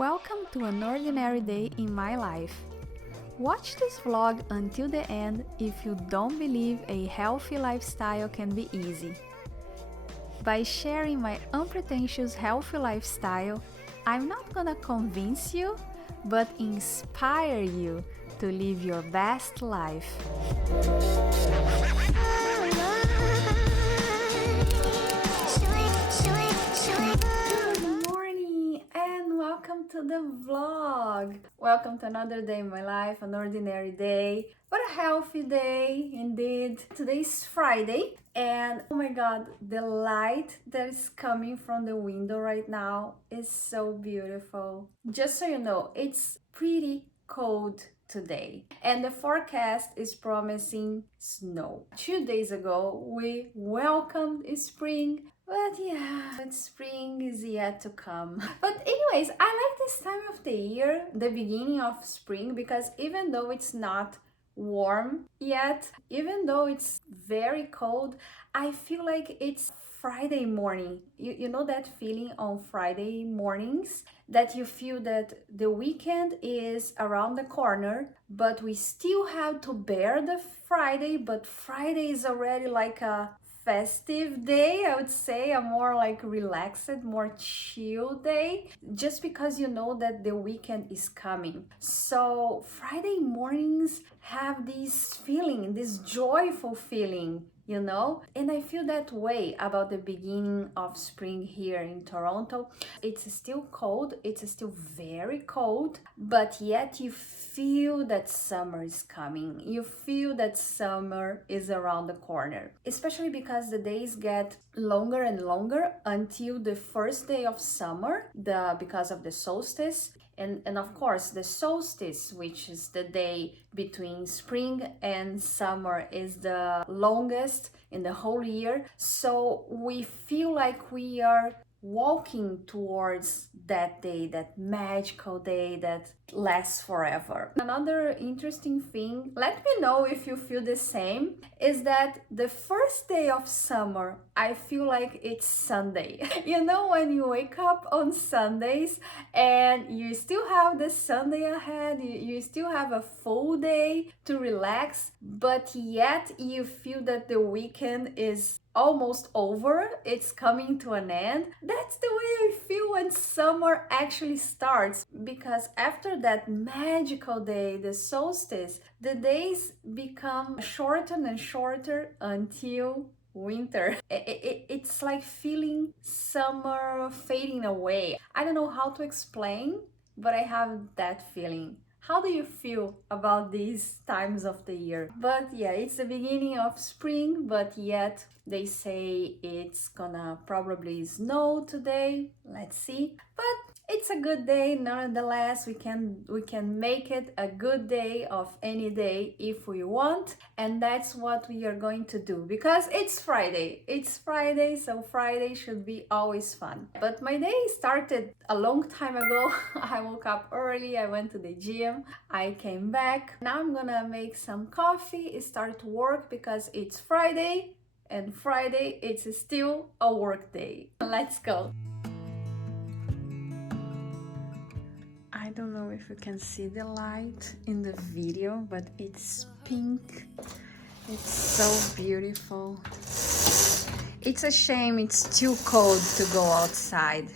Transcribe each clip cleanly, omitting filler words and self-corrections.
Welcome to an ordinary day in my life. Watch this vlog until the end if you don't believe a healthy lifestyle can be easy. By sharing my unpretentious healthy lifestyle, I'm not gonna convince you, but inspire you to live your best life. Welcome to the vlog. Welcome to another day in my life, an ordinary day, but a healthy day indeed. Today is Friday and oh my god, the light that is coming from the window right now is so beautiful. Just so you know, it's pretty cold today and the forecast is promising snow. 2 days ago we welcomed spring, but yeah, but spring is yet to come. But anyways, I like this time of the year, the beginning of spring, because even though it's not warm yet, even though it's very cold, I feel like it's Friday morning. You know that feeling on Friday mornings that you feel that the weekend is around the corner, but we still have to bear the Friday, but Friday is already like a festive day, I would say, a more like relaxed, more chill day, just because you know that the weekend is coming. So Friday mornings have this feeling, this joyful feeling, you know, and I feel that way about the beginning of spring here in Toronto. It's still cold, it's still very cold, but yet you feel that summer is coming. You feel that summer is around the corner, especially because the days get longer and longer until the first day of summer, because of the solstice. And of course, the solstice, which is the day between spring and summer, is the longest in the whole year. So we feel like we are walking towards that day, that magical day that lasts forever. Another interesting thing, let me know if you feel the same, is that the first day of summer, I feel like it's Sunday. You know, when you wake up on Sundays and you still have the Sunday ahead, you still have a full day to relax, but yet you feel that the weekend is almost over, it's coming to an end. That's the way I feel when summer actually starts, because after that magical day, the solstice, the days become shorter and shorter until winter. It's like feeling summer fading away. I don't know how to explain, but I have that feeling. How do you feel about these times of the year? But yeah, it's the beginning of spring, but yet they say it's gonna probably snow today. Let's see. But it's a good day nonetheless. We can make it a good day of any day if we want, and that's what we are going to do, because it's Friday. It's Friday, so Friday should be always fun. But my day started a long time ago. I woke up early, I went to the gym, I came back. Now I'm gonna make some coffee, start to work, because it's Friday, and Friday it's still a work day. Let's go. I don't know if you can see the light in the video, but it's pink. It's so beautiful. It's a shame it's too cold to go outside.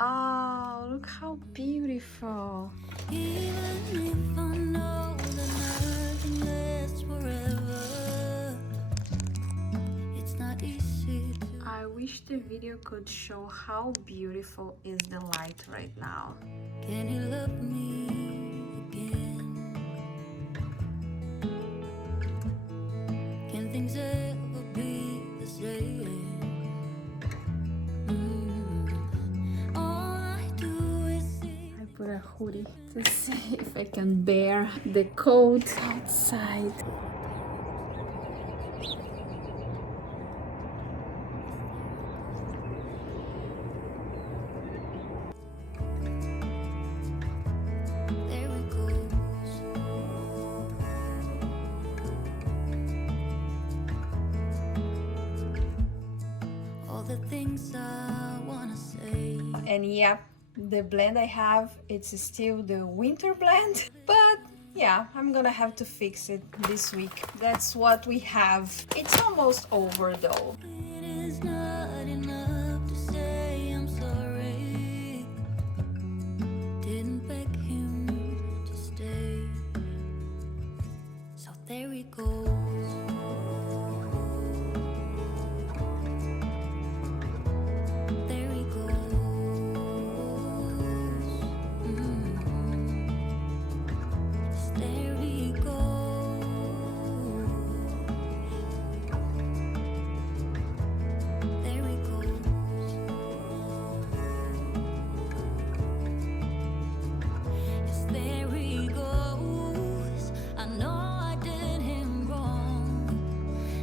Oh, look how beautiful. Even if I know that nothing lasts forever, it's not easy to... I wish the video could show how beautiful is the light right now. Can you love me again? Can things ever be the same? All I do is see. I put a hoodie to see if I can bear the cold outside. And yep, The blend I have, it's still the winter blend, but yeah, I'm gonna have to fix it this week. That's what we have. It's almost over though. It is not enough to say I'm sorry. Didn't beg him to stay, so there he goes. There he goes. Yes, there he goes. There he goes. Yes, there he goes. I know I did him wrong.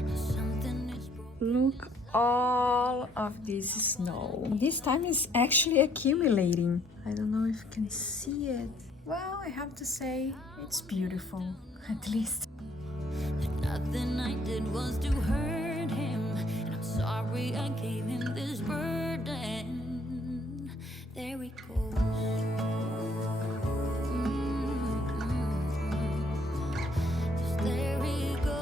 Now something is broken. Look all of this snow. This time is actually accumulating. I don't know if you can see it. Well, I have to say it's beautiful, at least. That nothing I did was to hurt him, and I'm sorry I gave him this burden. There he goes. Yes, there he goes.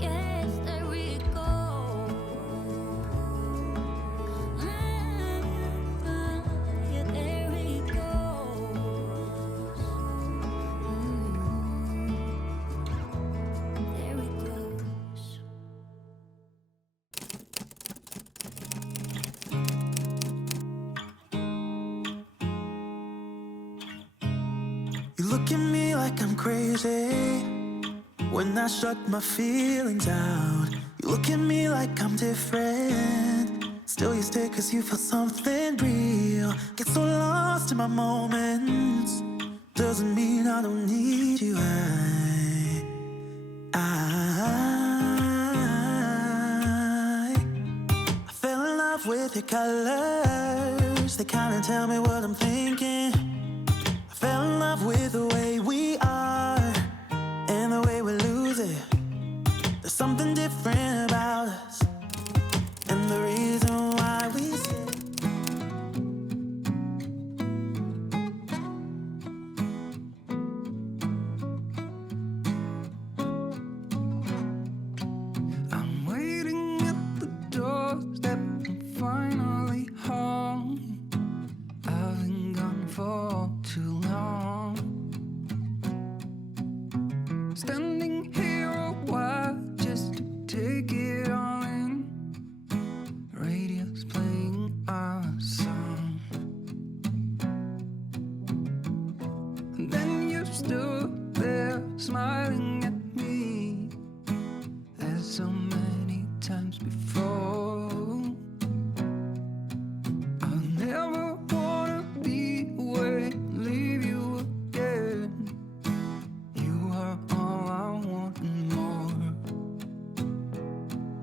Yes, there he goes. Yeah, there he goes. There he goes. You look at me like I'm crazy when I shut my feelings out. You look at me like I'm different. Still you stay cause you feel something real. Get so lost in my moments. Doesn't mean I don't need you. I fell in love with your colors. They kinda tell me what I'm thinking. I fell in love with the way we are and the way we lose it. There's something different about us and the reason why we sit. I'm waiting at the doorstep. I'm finally home. I've been gone for too long. Standing here a while just to take it all in. Radio's playing our song. And then you stood there smiling at me as so many times before. I'll never wanna be away, leave you again. You are all I want and more.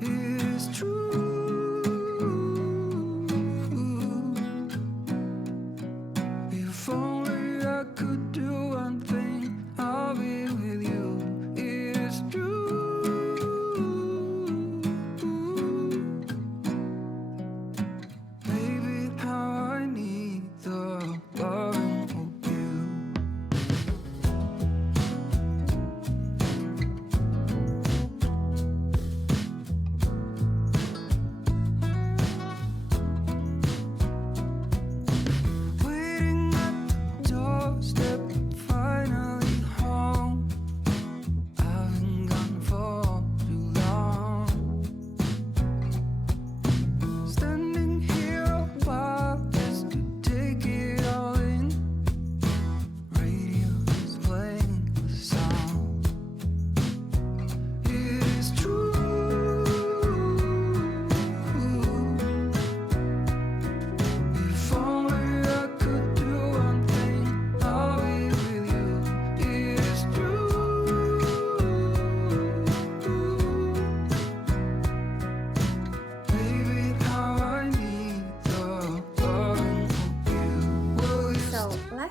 It's true.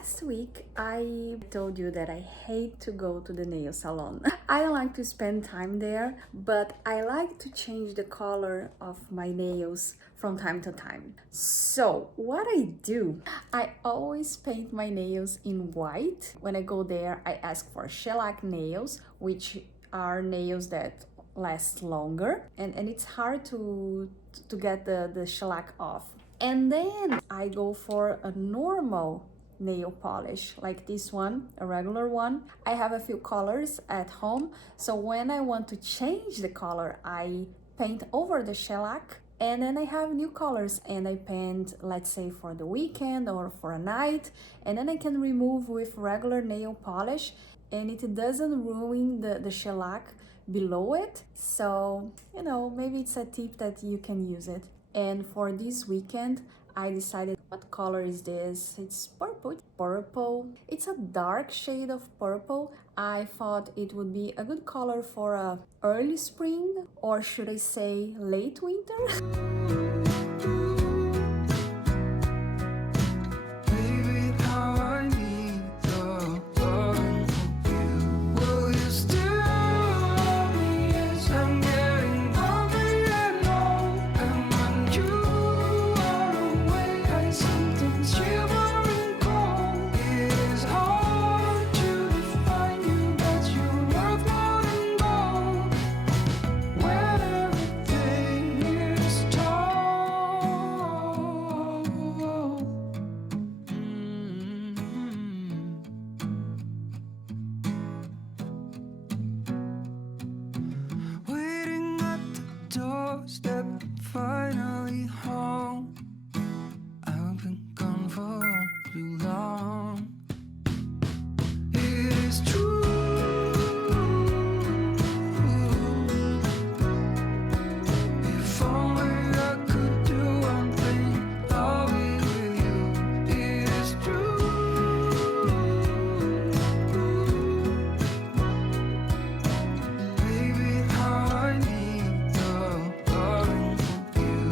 Last week I told you that I hate to go to the nail salon. I don't like to spend time there, but I like to change the color of my nails from time to time. So what I do, I always paint my nails in white. When I go there, I ask for shellac nails, which are nails that last longer, and it's hard to get the shellac off. And then I go for a normal nail polish like this one, a regular one. I have a few colors at home, so when I want to change the color, I paint over the shellac, and then I have new colors and I paint, let's say, for the weekend or for a night, and then I can remove with regular nail polish and it doesn't ruin the shellac below it. So, you know, maybe it's a tip that you can use it. And for this weekend, I decided, what color is this? It's purple. Purple. It's a dark shade of purple. I thought it would be a good color for a early spring, or should I say late winter? Step finally home. I've been gone for too long. It is true. If only I could do one thing, I'll be with you. It is true. Baby, how I need the loving of you.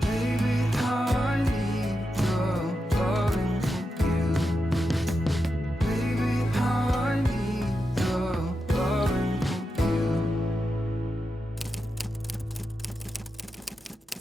Baby, how I need the loving of you. Baby, how I need the loving of you.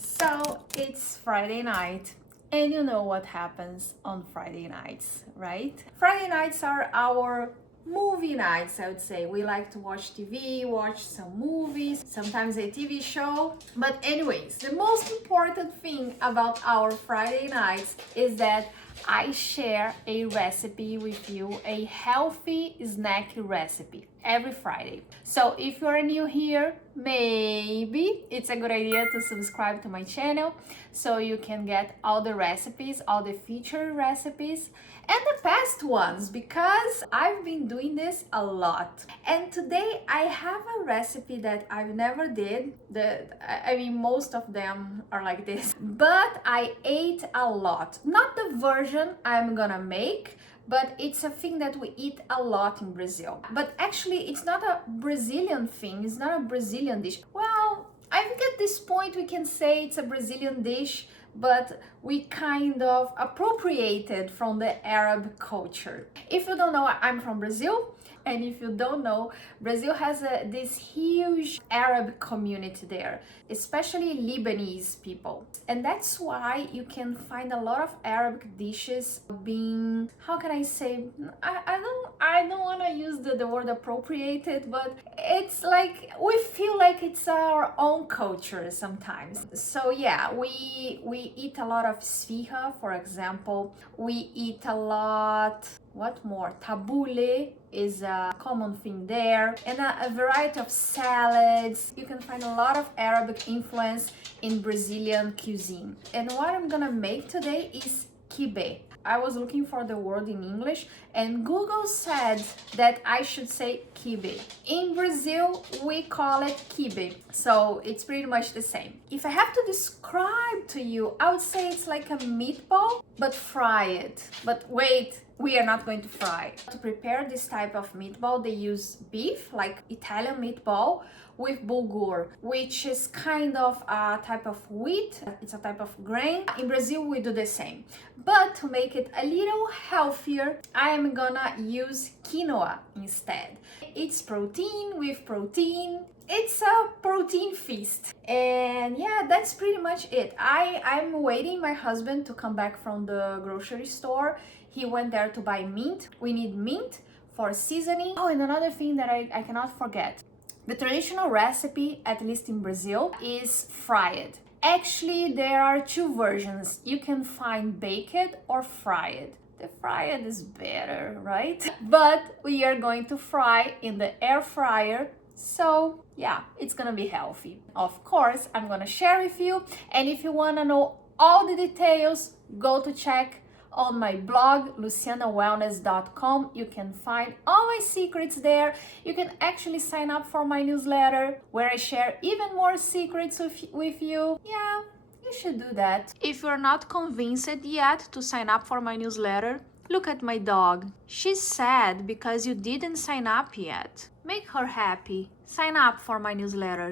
So it's Friday night, and you know what happens on Friday nights, right? Friday nights are our movie nights, I would say. We like to watch TV, watch some movies, sometimes a TV show. But anyways, the most important thing about our Friday nights is that I share a recipe with you, a healthy snack recipe every Friday. So if you're new here, maybe it's a good idea to subscribe to my channel so you can get all the recipes, all the featured recipes, and the past ones, because I've been doing this a lot. And today I have a recipe that I've never did. I mean, most of them are like this, but I ate a lot. Not the version I'm gonna make, but it's a thing that we eat a lot in Brazil. But actually, it's not a Brazilian thing, it's not a Brazilian dish. Well, I think at this point we can say it's a Brazilian dish, but we kind of appropriated from the Arab culture. If you don't know, I'm from Brazil. And if you don't know, Brazil has this huge Arab community there, especially Lebanese people. And that's why you can find a lot of Arabic dishes being, how can I say, I don't want to use the word appropriated, but it's like, we feel like it's our own culture sometimes. So yeah, we eat a lot of esfirra, for example. We eat a lot, what more? Tabbouleh is a common thing there, and a variety of salads. You can find a lot of Arabic influence in Brazilian cuisine. And what I'm gonna make today is quibe. I was looking for the word in English, and Google said that I should say quibe. In Brazil, we call it quibe, so it's pretty much the same. If I have to describe to you, I would say it's like a meatball, but fried. But wait, we are not going to fry. To prepare this type of meatball, they use beef, like Italian meatball, with bulgur, which is kind of a type of wheat. It's a type of grain. In Brazil, we do the same. But to make it a little healthier, I am gonna use quinoa instead. It's protein with protein. It's a protein feast. And yeah, that's pretty much it. I'm waiting my husband to come back from the grocery store. He went there to buy mint. We need mint for seasoning. Oh, and another thing that I cannot forget. The traditional recipe, at least in Brazil, is fried. Actually, there are two versions. You can find baked or fried. The fried is better, right? But we are going to fry in the air fryer. So yeah, it's gonna be healthy. Of course, I'm gonna share with you. And if you wanna know all the details, go to check on my blog, lucianawellness.com. You can find all my secrets there. You can actually sign up for my newsletter where I share even more secrets with you. Yeah, you should do that. If you're not convinced yet to sign up for my newsletter, look at my dog. She's sad because you didn't sign up yet. Make her happy. Sign up for my newsletter.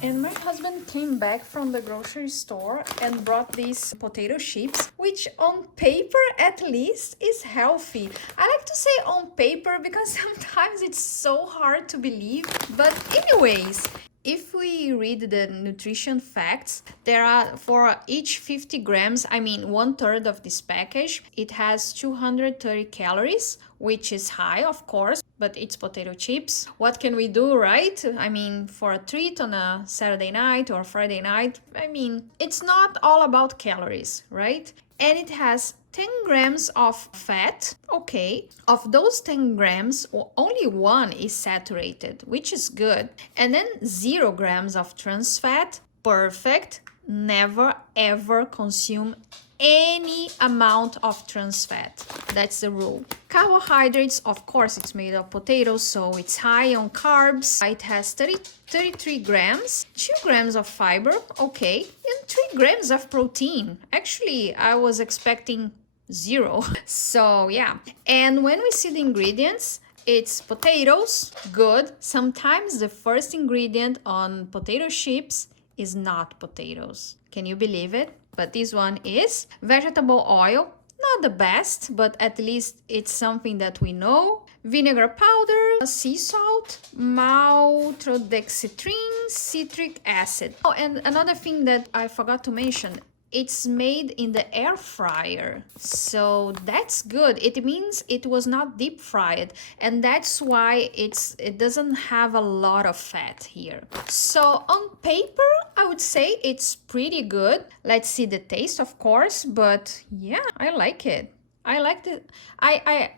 And my husband came back from the grocery store and brought these potato chips, which on paper at least is healthy. I like to say on paper because sometimes it's so hard to believe. But anyways, if we read the nutrition facts, there are for each 50 grams, I mean 1/3 of this package, it has 230 calories, which is high, of course, but it's potato chips. What can we do, right? I mean, for a treat on a Saturday night or Friday night, I mean, it's not all about calories, right? And it has 10 grams of fat. Okay, of those 10 grams, only 1 is saturated, which is good. And then 0 grams of trans fat. Perfect. Never ever consume any amount of trans fat. That's the rule. Carbohydrates, of course, it's made of potatoes, so it's high on carbs. It has 33 grams, 2 grams of fiber, okay, and 3 grams of protein. Actually, I was expecting 0. So yeah, and when we see the ingredients, it's potatoes, good. Sometimes the first ingredient on potato chips is not potatoes. Can you believe it? But this one is vegetable oil. Not the best, but at least it's something that we know. Vinegar powder, sea salt, maltodextrin, citric acid. Oh, and another thing that I forgot to mention, it's made in the air fryer, so that's good. It means it was not deep fried, and that's why it doesn't have a lot of fat here. So on paper, I would say it's pretty good. Let's see the taste, of course, but yeah, I like it. I like it. I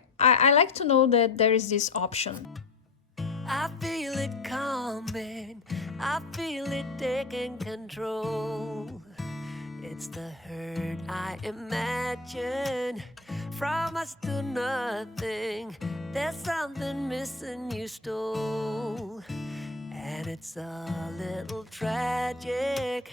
like to know that there is this option. I feel it coming, I feel it taking control. It's the hurt I imagine from us to nothing. There's something missing you stole, and it's a little tragic.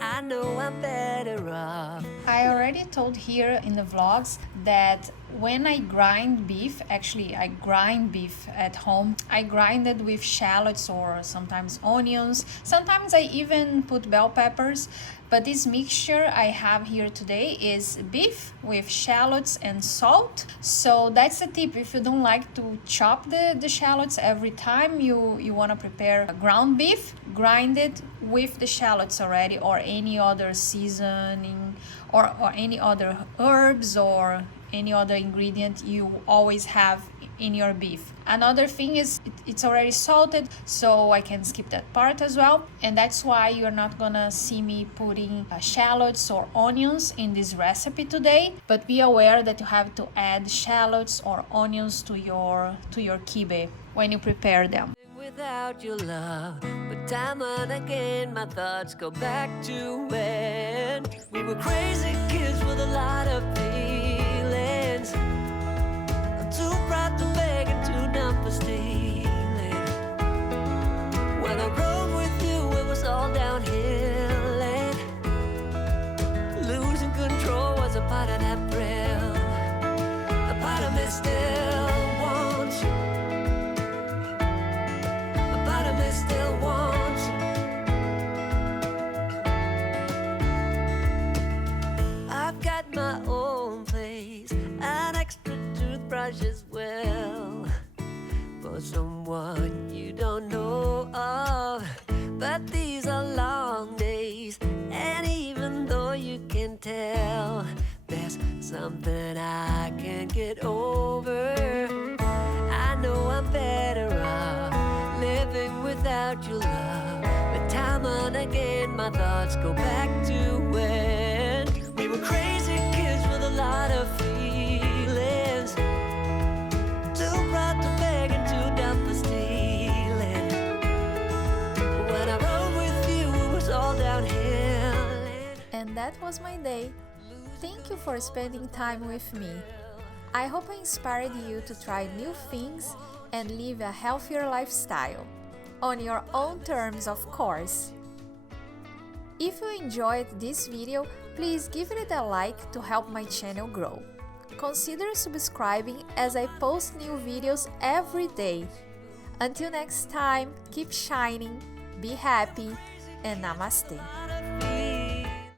I know I'm better off. I already told here in the vlogs that when I grind beef, actually I grind beef at home, I grind it with shallots or sometimes onions. Sometimes I even put bell peppers. But this mixture I have here today is beef with shallots and salt. So that's the tip. If you don't like to chop the shallots every time you want to prepare a ground beef, grind it with the shallots already, or any other seasoning or any other herbs or any other ingredient you always have in your beef. Another thing is it's already salted, so I can skip that part as well, and that's why you're not gonna see me putting shallots or onions in this recipe today. But be aware that you have to add shallots or onions to your quibe when you prepare them. Without your love, but time and again my thoughts go back to when we were crazy kids with a lot of feelings. I'm too proud to beg and too numb for stealing. When I rode with you, it was all downhill, and losing control was a part of that well for someone you don't know of. But these are long days, and even though you can tell there's something I can't get over, I know I'm better off living without your love. But time and again my thoughts go back to when we were crazy kids with a lot of feelings. Too proud to beg and too dumb for stealing. When I rode with you it was all downhill. And that was my day. Thank you for spending time with me. I hope I inspired you to try new things and live a healthier lifestyle. On your own terms, of course. If you enjoyed this video, please give it a like to help my channel grow. Consider subscribing as I post new videos every day. Until next time, keep shining, be happy, and namaste.